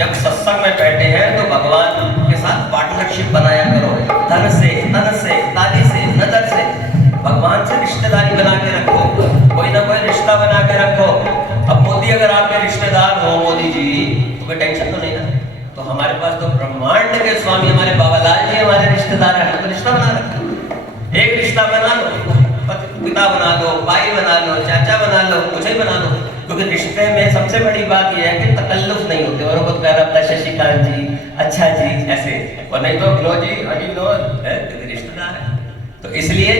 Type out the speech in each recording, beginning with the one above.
जब सत्संग में बैठे हैं तो भगवान के साथ पार्टनरशिप बनाया करो, धन से, तन से, ताली से, नजर से, भगवान से रिश्तेदारी बना के रखो, कोई ना कोई रिश्ता बना के रखो। अब मोदी अगर आपके रिश्तेदार हो, मोदी जी, तो कोई टेंशन तो नहीं ना। तो हमारे पास तो ब्रह्मांड के स्वामी हमारे बाबालाल जी हमारे रिश्तेदार हैं, तो रिश्ता बना रखो। एक रिश्ता बना लो, पिता बना लो, भाई बना लो, चाचा बना लो, कुछ ही बना लो, क्योंकि रिश्ते में सबसे बड़ी बात यह है कि तकल्लुफ नहीं होते। और वो कह रहा था शशिकांत जी, अच्छा जी, ऐसे, और नहीं तो लो जी, अजी लो, रिश्तेदार है। तो इसलिए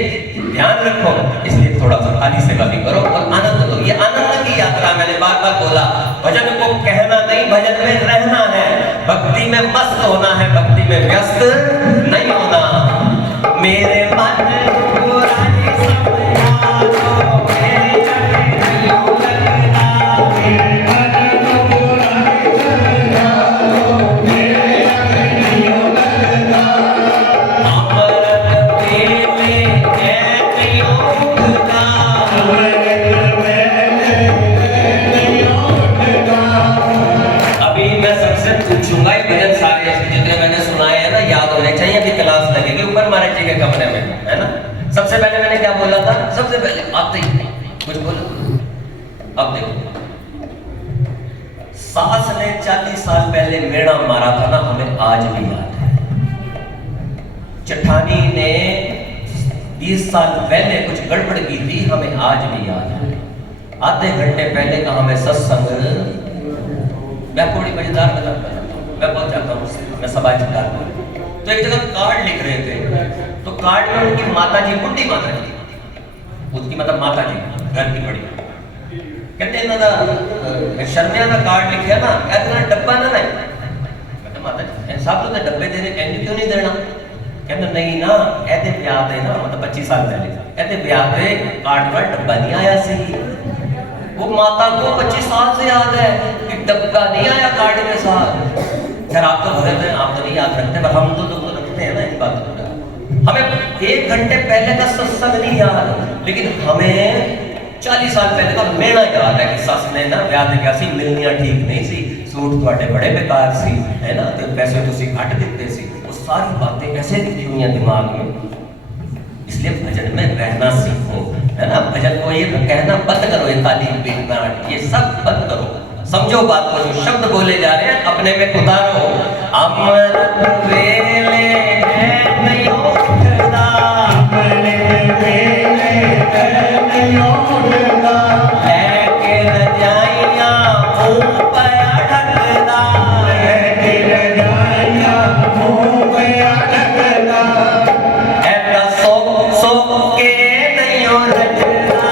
ध्यान रखो, इसलिए थोड़ा सा खाली सेवा भी करो और आनंद लो। ये आनंद की यात्रा, मैंने बार बार बोला, भजन को कहना नहीं, भजन में रहना है, भक्ति में मस्त होना है, भक्ति में व्यस्त नहीं होना। मेरे मन को राजी समझा दो, मेरे नहीं लगता, मेरे मन को राजी समझा दो, मेरे नहीं लगता, अमृत वेले नहीं उठता, अमृत वेले नहीं उठता। अभी मैं सबसे पूछूंगा, ये भजन सारे जितने मैंने सुनाए हैं ना, याद होने चाहिए। अभी क्लास लगेगी ऊपर महाराज जी के कमरे में, है ना। सबसे पहले मैंने क्या बोला था? सबसे पहले आते ही कुछ बोलो। अब देखो, सास ने 40 साल पहले मेड़ा मारा था ना, हमें आज भी याद है। चट्टानी ने 20 साल पहले कुछ गड़बड़ की थी, हमें आज भी याद है। आधे घंटे पहले का हमें सत्संग, मैं थोड़ी मजेदार मैं बहुत चाहता हूँ, मैं सभा चुका हूँ। तो एक जगह कार्ड लिख रहे थे, तो कार्ड में उनकी माता जी, बुढ़ी माता जी, उसकी मतलब माता जी घर की बड़ी, कहते ना शर्मिया का कार्ड लिखे ना, कहते ना डब्बा ना नहीं, कहते माता जी साहब तो डब्बे दे रहे, कहते क्यों नहीं देना? कहते नहीं ना, कहते ब्याह दे ना, मतलब 25 साल पहले, कहते ब्याह दे कार्ड पर डब्बा नहीं आया सही। वो माता को 25 साल से याद है कि डब्बा नहीं आया कार्ड के साथ। खैर आप तो भरे थे, आप तो नहीं याद रखते, पर हम तो रखते हैं ना इन बातों का। हमें 1 घंटे पहले का सत्संग नहीं याद, लेकिन हमें 40 साल पहले का मेरा याद है कि सस ने ना ब्याह क्या सी, मिलनियां ठीक नहीं सी, सूट थोड़े बड़े बेकार सी, है ना, तो पैसे तुसी घट दिते सी। वो सारी बातें ऐसे लिखी हुई हैं दिमाग में। इसलिए भजन में रहना सीखो, है ना। भजन को ये कहना बंद करो, ये ताली पीटना, ये सब बंद करो। समझो बात को, जो शब्द बोले जा रहे हैं अपने में उतारो। अमृत वेले नहीं उठता, अमृत वेले नहीं उठता, लेके रजाइयां मुंह पे ढकता, लेके रजाइयां मुंह पे ढकता, ऐसा सो के नहीं रचता,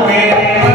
मेरे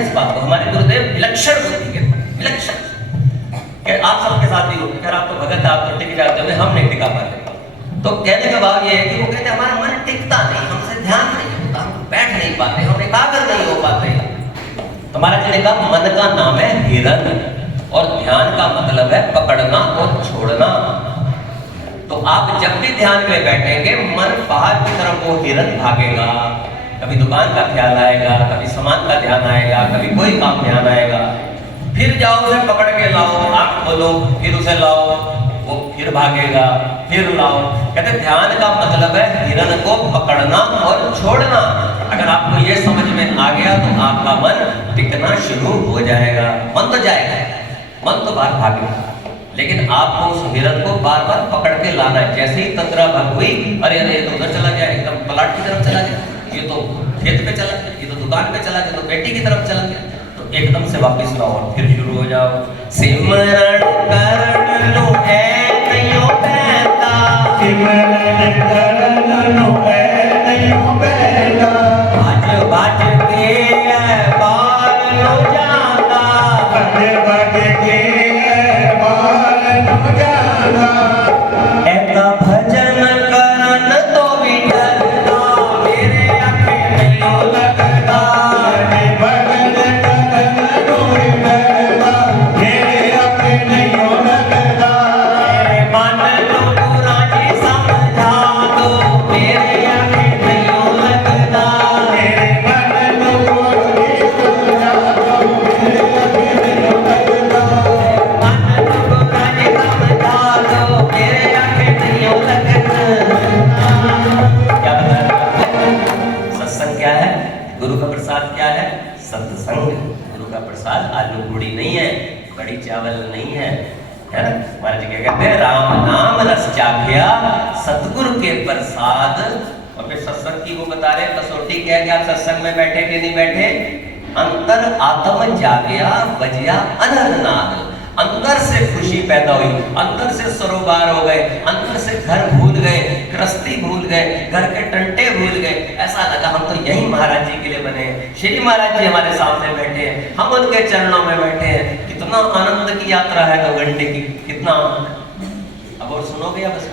इस बात को, हमारे गुरुदेव विलक्षण बुद्धि के, विलक्षण। आप सबके साथ भी होते, खैर आप तो भगत, आप तो टिक जाते हो, हम नहीं टिका पाते। तो कहने का भाव ये है कि वो कहते हमारा मन टिकता नहीं, हमसे ध्यान नहीं होता, हम बैठ नहीं पाते, हम एकाग्र नहीं हो पाते। तो महाराज जी ने कहा मन का नाम है हिरन, और ध्यान का मतलब है पकड़ना और छोड़ना। तो आप जब भी ध्यान में बैठेंगे, मन बाहर की तरफ वो हिरन भागेगा, कभी दुकान का ख्याल आएगा, कभी सामान का ध्यान आएगा, कभी कोई काम ध्यान आएगा, फिर जाओ उसे पकड़ के लाओ, आंख खोलो, फिर उसे लाओ, वो फिर भागेगा, फिर लाओ। कहते ध्यान का मतलब है हिरन को पकड़ना और छोड़ना। अगर आपको ये समझ में आ गया तो आपका मन टिकना शुरू हो जाएगा। मन तो जाएगा, मन तो बाहर भागेगा, लेकिन आपको उस हिरन को बार बार पकड़ के लाना है। जैसे ही तंद्रा भंग हुई, अरे अरे ये तो उधर चला गया, एकदम प्लाट की तरफ चला गया, ये तो खेत पे चला गया, ये तो दुकान पे चला गया, तो बेटी की तरफ चला गया, तो एकदम से वापस लाओ और फिर शुरू हो जाओ। सिमरन करन लो है नयो बैठा, सिमरन करन लो है नयो बैठा, बाज बाज के बाल लो जाता, बाज बाज के बाल लो जाता, ऐसा भजन करन तो भी डरता, मेरे आंखें नहीं लगता, आलू पूड़ी नहीं है, कड़ी चावल नहीं है, है ना। महाराज जी क्या कहते हैं, राम नाम रस चाख्या सतगुरु के प्रसाद। और फिर सत्संग की वो बता रहे हैं कसौटी क्या है कि आप सत्संग में बैठे कि नहीं बैठे, अंतर आत्म जागया बजिया अनहद नाद। अंदर से खुशी पैदा हुई, अंदर से सरोबार हो गए, अंदर से घर भूल गए, गृहस्थी भूल गए, घर के टंटे भूल गए। ऐसा लगा हम तो यही महाराज जी के लिए बने हैं, श्री महाराज जी हमारे सामने बैठे हैं, हम उनके चरणों में बैठे हैं। कितना आनंद की यात्रा है 2 घंटे की, कितना आनंद। अब और सुनोगे या बस